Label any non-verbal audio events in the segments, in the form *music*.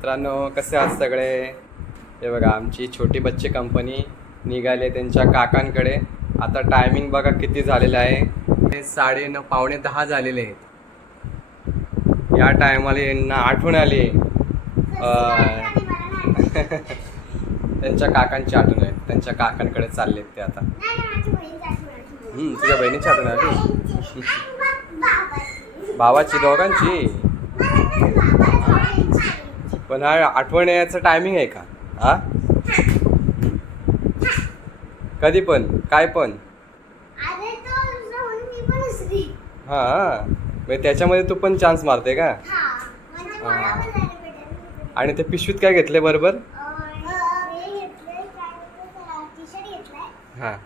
मित्रांनो कसे आहात सगळे? हे बघा आमची छोटी बच्चे कंपनी निघाली आहे त्यांच्या काकांकडे. आता टायमिंग बघा किती झालेलं आहे. हे साडे नऊ पावणे दहा झालेले आहेत. या टायमाला यांना आठवण आली *laughs* त्यांच्या काकांची आठवण आहे. त्यांच्या काकांकडे चाललेत ते आता. हम्म, तुझ्या बहिणीची आठवण आली? भावाची दोघांची? पण हा आठवण यायचं टायमिंग आहे का? हा? कधी पण? काय पण? हा म्हणजे त्याच्यामध्ये तू पण चान्स मारते का? आणि ते पिशवीत काय घेतले बरोबर? हा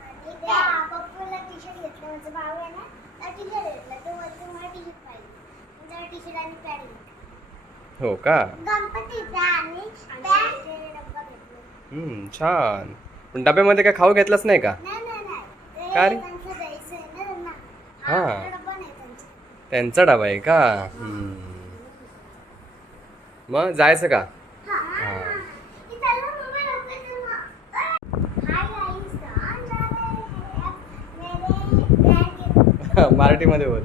हो का? हम्म छान. पण डब्यामध्ये काय खाऊ घेतलंच नाही का? का रे? हा. त्यांचा. डबा आहे का. मग जायचं का? *laughs* मराठीमध्ये बोल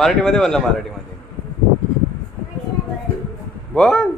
मराठीमध्ये बोल ना मराठीमध्ये. बोल.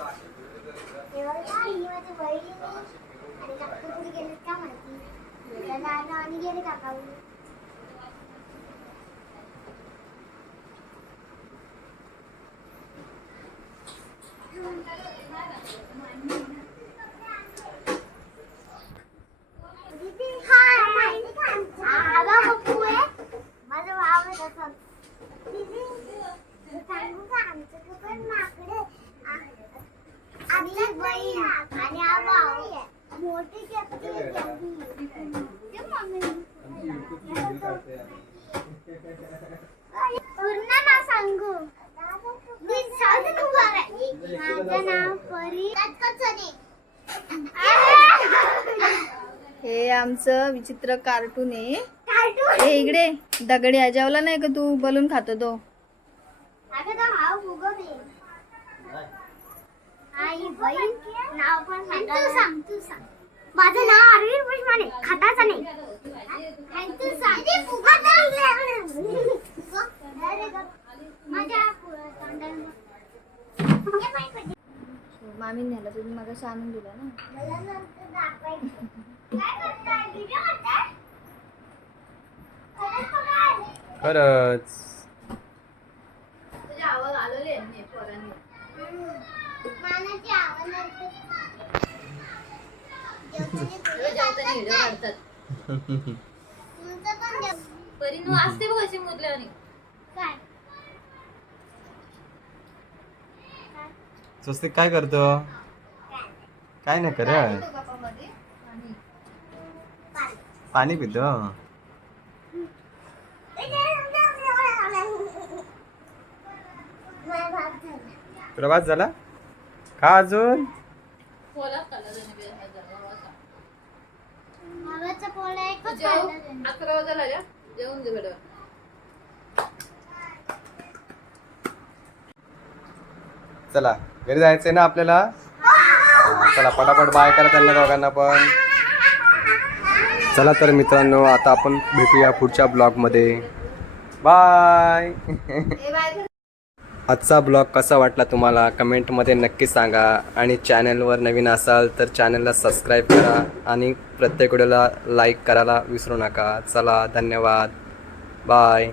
हे माझी आणि काका कुठे का माहिती आणि गेले काका हाय. हा, बघ, पप्पू आहे. माझं भाव आहे तसं. दीदी, सांगू का आमचं पण माकडे आ- आमची बहीण आणि हा भाऊ मोठी केपटी आहे केपटी. ते मम्मी. पूर्ण नाव सांगू मी बरं. माझं नाव परी. हे आमचं विचित्र कार्टून आहे कार्टून. हे इकडे दगडी अजावला नाही का तू बलून खातो तो आई बहीण नाव पण तू सांग तू सांग. माझं नाव अरविंद पुष्पाने खताचं नाही. तू सांग. माझ्या हे. मामी नेला तुम्ही मग आणून दिला ना? खरंच. बघाय. असते बघ अशी काय? स्वस्तिक काय करतो काय नाही करत पाणी पितो प्रवास झाला का अजून. अकरा वाजायला जेवून दे चला घरी जायचंय ना आपल्याला? चला पटापट बाय करा त्यांना दोघांना पण. चला तर मित्रांनो आता आपण भेटूया पुढच्या ब्लॉगमध्ये. बाय. आजचा ब्लॉग कसा वाटला तुम्हाला? कमेंटमध्ये नक्की सांगा. आणि चॅनलवर नवीन असाल तर चॅनलला सबस्क्राईब करा आणि प्रत्येक व्हिडिओला लाईक करायला विसरू नका. चला धन्यवाद. बाय.